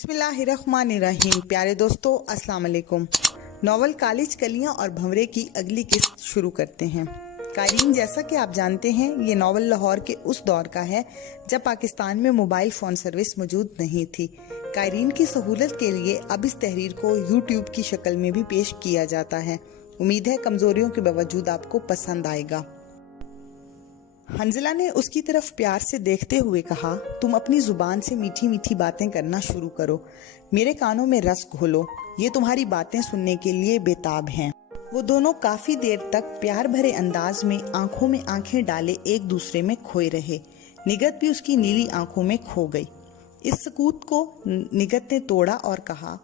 बिस्मिल्लाहिर्रहमानिर्रहीम। प्यारे दोस्तों, अस्सलाम वालेकुम। नॉवल कालिज कलियां और भंवरे की अगली किस्त शुरू करते हैं। कारीन, जैसा कि आप जानते हैं, ये नॉवल लाहौर के उस दौर का है जब पाकिस्तान में मोबाइल फ़ोन सर्विस मौजूद नहीं थी। कारीन की सहूलत के लिए अब इस तहरीर को यूट्यूब की शक्ल में भी पेश किया जाता है। उम्मीद है कमजोरियों के बावजूद आपको पसंद आएगा। हंजला ने उसकी तरफ प्यार से देखते हुए कहा, तुम अपनी जुबान से मीठी मीठी बातें करना शुरू करो, मेरे कानों में रस घोलो, ये तुम्हारी बातें सुनने के लिए बेताब हैं। वो दोनों काफी देर तक प्यार भरे अंदाज में आंखों में आंखें डाले एक दूसरे में खोए रहे। निगत भी उसकी नीली आंखों में खो गई। इस सकूत को निगत ने तोड़ा और कहा,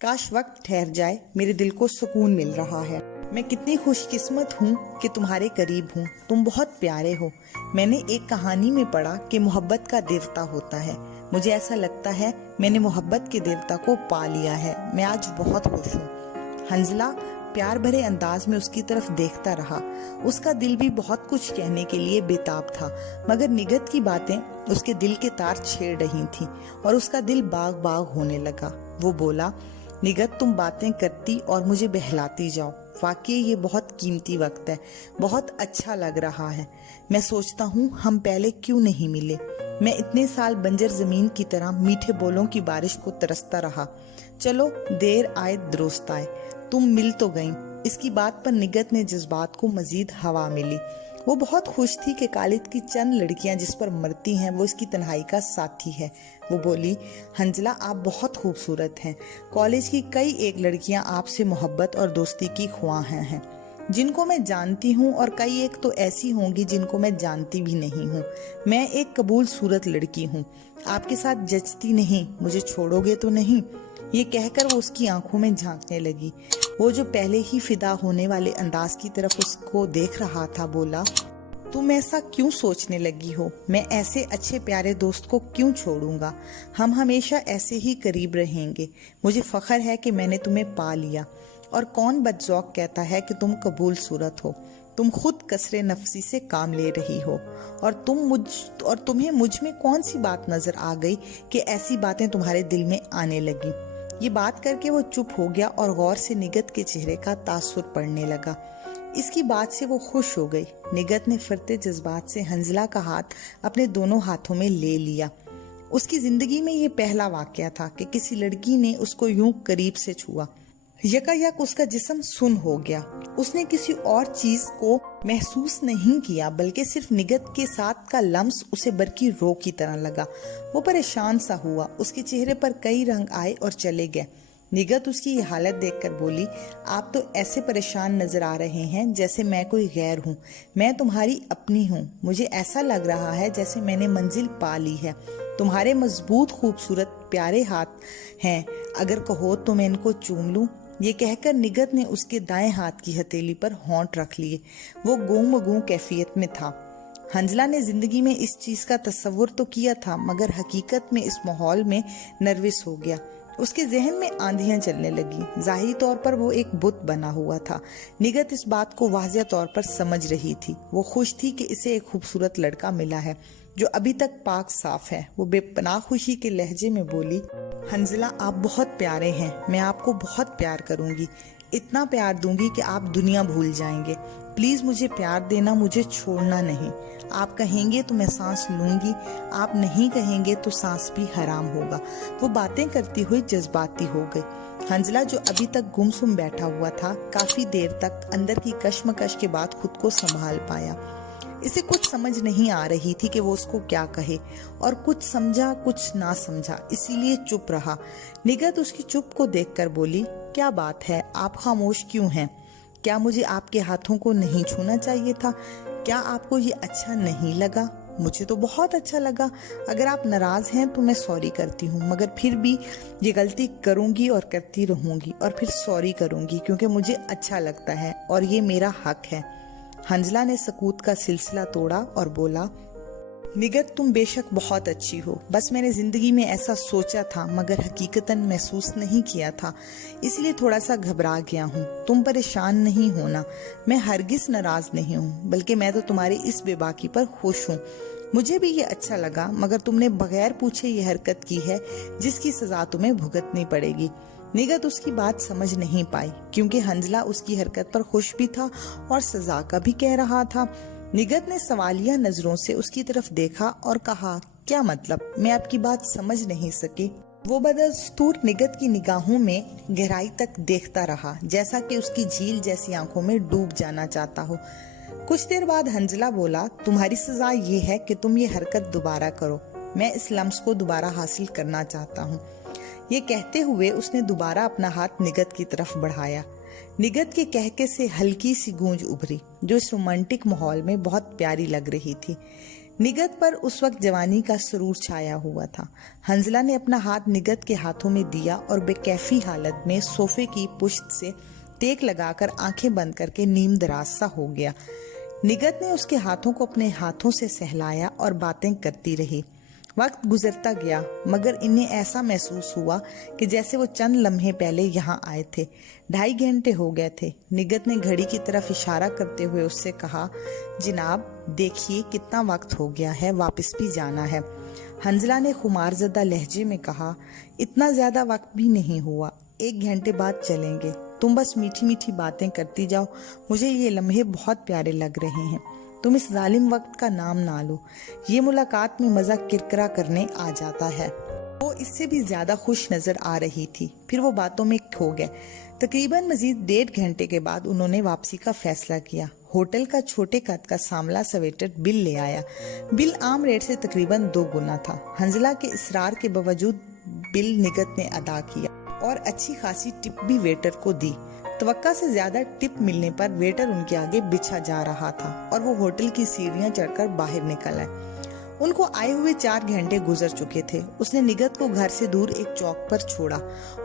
काश वक्त ठहर जाए, मेरे दिल को सुकून मिल रहा है। मैं कितनी खुशकिस्मत हूँ कि तुम्हारे करीब हूँ, तुम बहुत प्यारे हो। मैंने एक कहानी में पढ़ा कि मोहब्बत का देवता होता है। मुझे ऐसा लगता है मैंने मोहब्बत के देवता को पा लिया है। मैं आज बहुत खुश हूँ। हंजला प्यार भरे अंदाज में उसकी तरफ देखता रहा। उसका दिल भी बहुत कुछ कहने के लिए बेताब था, मगर निगत की बातें उसके दिल के तार छेड़ रही थी और उसका दिल बाग बाग होने लगा। वो बोला, निगत, तुम बातें करती और मुझे बहलाती जाओ। वाकई ये बहुत कीमती वक्त है, बहुत अच्छा लग रहा है। मैं सोचता हूँ हम पहले क्यों नहीं मिले। मैं इतने साल बंजर जमीन की तरह मीठे बोलों की बारिश को तरसता रहा। चलो, देर आए दुरुस्त आए, तुम मिल तो गई। इसकी बात पर निगत ने जज्बात को मजीद हवा मिली। वो बहुत खुश थी कि कालिद की चंद लड़कियां जिस पर मरती हैं वो इसकी तन्हाई का साथी है। वो बोली, हंजला, आप बहुत खूबसूरत हैं। कॉलेज की कई एक लड़कियां आपसे मोहब्बत और दोस्ती की ख्वाहां हैं, जिनको मैं जानती हूँ, और कई एक तो ऐसी होंगी जिनको मैं जानती भी नहीं हूँ। मैं एक कबूल सूरत लड़की हूँ, आपके साथ जचती नहीं, मुझे छोड़ोगे तो नहीं। ये कहकर वो उसकी आंखों में झांकने लगी। वो जो पहले ही फिदा होने वाले अंदाज की तरफ उसको देख रहा था, बोला, तुम ऐसा क्यों सोचने लगी हो? मैं ऐसे अच्छे प्यारे दोस्त को क्यों छोड़ूंगा? हम हमेशा ऐसे ही करीब रहेंगे। मुझे फख्र है कि मैंने तुम्हें पा लिया। और कौन बदजौक कहता है कि तुम कबूल सूरत हो? तुम खुद कसरे नफसी से काम ले रही हो। और तुम्हें मुझ में कौन सी बात नजर आ गई कि ऐसी बातें तुम्हारे दिल में आने लगी? ये बात करके वो चुप हो गया और गौर से निगत के चेहरे का तासुर पड़ने लगा। इसकी बात से वो खुश हो गई। निगत ने फरते जज्बात से हंजला का हाथ अपने दोनों हाथों में ले लिया। उसकी जिंदगी में ये पहला वाकया था कि किसी लड़की ने उसको यूं करीब से छुआ। यकायक उसका जिस्म सुन हो गया। उसने किसी और चीज को महसूस नहीं किया, बल्कि सिर्फ निगत के साथ का लम्स उसे बरकी रो की तरह लगा। वो परेशान सा हुआ। उसके चेहरे पर कई रंग आए और चले गए। निगत उसकी ये हालत देखकर बोली, आप तो ऐसे परेशान नजर आ रहे हैं जैसे मैं कोई गैर हूँ। मैं तुम्हारी अपनी हूँ। मुझे ऐसा लग रहा है जैसे मैंने मंजिल पा ली है। तुम्हारे मजबूत खूबसूरत प्यारे हाथ हैं, अगर कहो तो मैं इनको चूम लूं। ये कहकर निगत ने उसके दाएं हाथ की हथेली पर होंठ रख लिए। वो गूं कैफियत में था। हंजला ने जिंदगी में इस चीज का तस्वुर तो किया था, मगर हकीकत में इस माहौल में नर्वस हो गया। उसके जहन में आंधियां चलने लगी। जाहिरी तौर पर वो एक बुत बना हुआ था। निगत इस बात को वाज़ेह तौर पर समझ रही थी। वो खुश थी कि इसे एक खूबसूरत लड़का मिला है जो अभी तक पाक साफ है। वो बेपनाह खुशी के लहजे में बोली, हंजला, आप बहुत प्यारे हैं। मैं आपको बहुत प्यार करूंगी, इतना प्यार दूंगी कि आप दुनिया भूल जाएंगे। प्लीज मुझे प्यार देना, मुझे छोड़ना नहीं। आप कहेंगे तो मैं सांस लूंगी, आप नहीं कहेंगे तो सांस भी हराम होगा। वो बातें करती हुई जज्बाती हो गई। हंजला, जो अभी तक गुमसुम बैठा हुआ था, काफी देर तक अंदर की कश्मकश के बाद खुद को संभाल पाया। इसे कुछ समझ नहीं आ रही थी कि वो उसको क्या कहे, और कुछ समझा कुछ ना समझा, इसीलिए चुप रहा। निगत उसकी चुप को देखकर बोली, क्या बात है, आप खामोश क्यों हैं? क्या मुझे आपके हाथों को नहीं छूना चाहिए था? क्या आपको ये अच्छा नहीं लगा? मुझे तो बहुत अच्छा लगा। अगर आप नाराज हैं तो मैं सॉरी करती हूँ, मगर फिर भी ये गलती करूंगी और करती रहूंगी और फिर सॉरी करूंगी, क्योंकि मुझे अच्छा लगता है और ये मेरा हक है। हंजला ने सकूत का सिलसिला तोड़ा और बोला, निगत, तुम बेशक बहुत अच्छी हो। बस मैंने जिंदगी में ऐसा सोचा था, मगर हकीकतन महसूस नहीं किया था, इसलिए थोड़ा सा घबरा गया हूँ। तुम परेशान नहीं होना, मैं हरगिज नाराज नहीं हूँ, बल्कि मैं तो तुम्हारी इस बेबाकी पर खुश हूँ। मुझे भी ये अच्छा लगा, मगर तुमने बगैर पूछे ये हरकत की है जिसकी सजा तुम्हें भुगतनी पड़ेगी। निगत उसकी बात समझ नहीं पाई, क्योंकि हंजला उसकी हरकत पर खुश भी था और सजा का भी कह रहा था। निगत ने सवालिया नजरों से उसकी तरफ देखा और कहा, क्या मतलब? मैं आपकी बात समझ नहीं सकी। वो बदस्तूर निगत की निगाहों में गहराई तक देखता रहा, जैसा कि उसकी झील जैसी आंखों में डूब जाना चाहता हो। कुछ देर बाद हंजला बोला, तुम्हारी सजा ये है कि तुम ये हरकत दोबारा करो। मैं इस लम्स को दोबारा हासिल करना चाहता हूँ। ये कहते हुए उसने दोबारा अपना हाथ निगत की तरफ बढ़ाया। निगत के कहके से हल्की सी गूंज उभरी, जो इस रोमांटिक माहौल में बहुत प्यारी लग रही थी। निगत पर उस वक्त जवानी का सुरूर छाया हुआ था। हंजला ने अपना हाथ निगत के हाथों में दिया और बेकैफी हालत में सोफे की पुश्त से टेक लगाकर आंखें बंद करके नीम दराज सा हो गया। निगत ने उसके हाथों को अपने हाथों से सहलाया और बातें करती रही। वक्त गुजरता गया, मगर इन्हें ऐसा महसूस हुआ कि जैसे वो चंद लम्हे पहले यहाँ आए थे। 2.5 घंटे हो गए थे। निगत ने घड़ी की तरफ इशारा करते हुए उससे कहा, जनाब देखिए कितना वक्त हो गया है, वापस भी जाना है। हंजला ने खुमारजदा लहजे में कहा, इतना ज्यादा वक्त भी नहीं हुआ, 1 घंटे बाद चलेंगे। तुम बस मीठी मीठी बातें करती जाओ, मुझे ये लम्हे बहुत प्यारे लग रहे हैं। तुम इस जालिम वक्त का नाम ना लो, ये मुलाकात में मजा किरकिरा करने आ जाता है। वो इससे भी ज्यादा खुश नजर आ रही थी। फिर वो बातों में खो गए। तकरीबन मजीद 1.5 घंटे के बाद उन्होंने वापसी का फैसला किया। होटल का छोटे कद का सांवला सा वेटर बिल ले आया। बिल आम रेट से तकरीबन 2 गुना था। हंजला के इसरार के बावजूद बिल निगत ने अदा किया और अच्छी खासी टिप भी वेटर को दी। तवक्का से ज्यादा टिप मिलने पर वेटर उनके आगे बिछा जा रहा था और वो होटल की सीढ़ियां चढ़कर बाहर निकल आए। उनको आए हुए 4 घंटे गुजर चुके थे। उसने निगत को घर से दूर एक चौक पर छोड़ा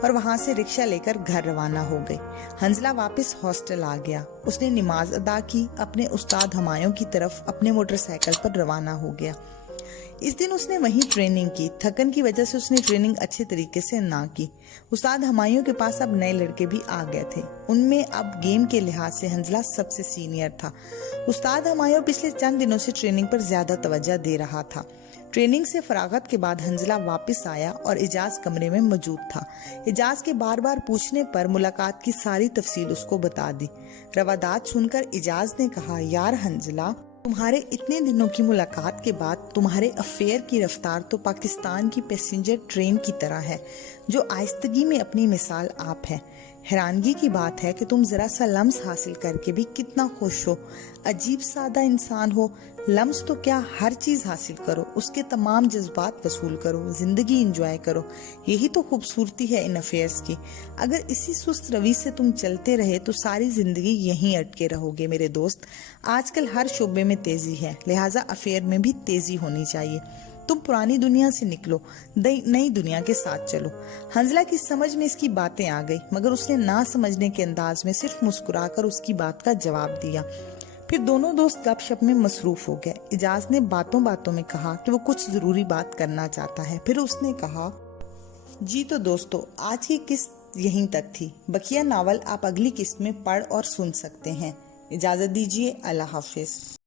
और वहां से रिक्शा लेकर घर रवाना हो गई। हंजला वापस हॉस्टल आ गया। उसने नमाज अदा की, अपने उस्ताद हमायों की तरफ अपने मोटरसाइकिल पर रवाना हो गया। इस दिन उसने वहीं ट्रेनिंग की। थकन की वजह से उसने ट्रेनिंग अच्छे तरीके से ना की। उस्ताद हमायूं के पास अब नए लड़के भी आ गए थे। उनमें अब गेम के लिहाज से हंजला सबसे सीनियर था। उस्ताद हमायूं पिछले चंद दिनों से ट्रेनिंग पर ज्यादा तवज्जो दे रहा था। ट्रेनिंग से फरागत के बाद हंजला वापस आया और इजाज कमरे में मौजूद था। इजाज के बार बार पूछने पर मुलाकात की सारी तफसील उसको बता दी। रवादात सुनकर इजाज ने कहा, यार हंजला, तुम्हारे इतने दिनों की मुलाकात के बाद तुम्हारे अफेयर की रफ्तार तो पाकिस्तान की पैसेंजर ट्रेन की तरह है, जो आहिस्तगी में अपनी मिसाल आप है। हैरानगी की बात है कि तुम जरा सा लम्स हासिल करके भी कितना खुश हो। अजीब सादा इंसान हो। लम्स तो क्या, हर चीज हासिल करो, उसके तमाम जज्बात वसूल करो, जिंदगी एंजॉय करो। यही तो खूबसूरती है इन अफेयर्स की। अगर इसी सुस्त रवि से तुम चलते रहे तो सारी जिंदगी यहीं अटके रहोगे मेरे दोस्त। आजकल हर शोबे में तेजी है, लिहाजा अफेयर में भी तेजी होनी चाहिए। तुम पुरानी दुनिया से निकलो, नई दुनिया के साथ चलो। हंजला की समझ में इसकी बातें आ गई, मगर उसने ना समझने के अंदाज में सिर्फ मुस्कुराकर उसकी बात का जवाब दिया। फिर दोनों दोस्त गपशप में मसरूफ हो गए। इजाज ने बातों बातों में कहा कि वो कुछ जरूरी बात करना चाहता है। फिर उसने कहा, जी तो दोस्तों, आज की किस्त यहीं तक थी। बकिया नावल आप अगली किस्त में पढ़ और सुन सकते हैं। इजाजत दीजिए, अल्लाह हाफिज।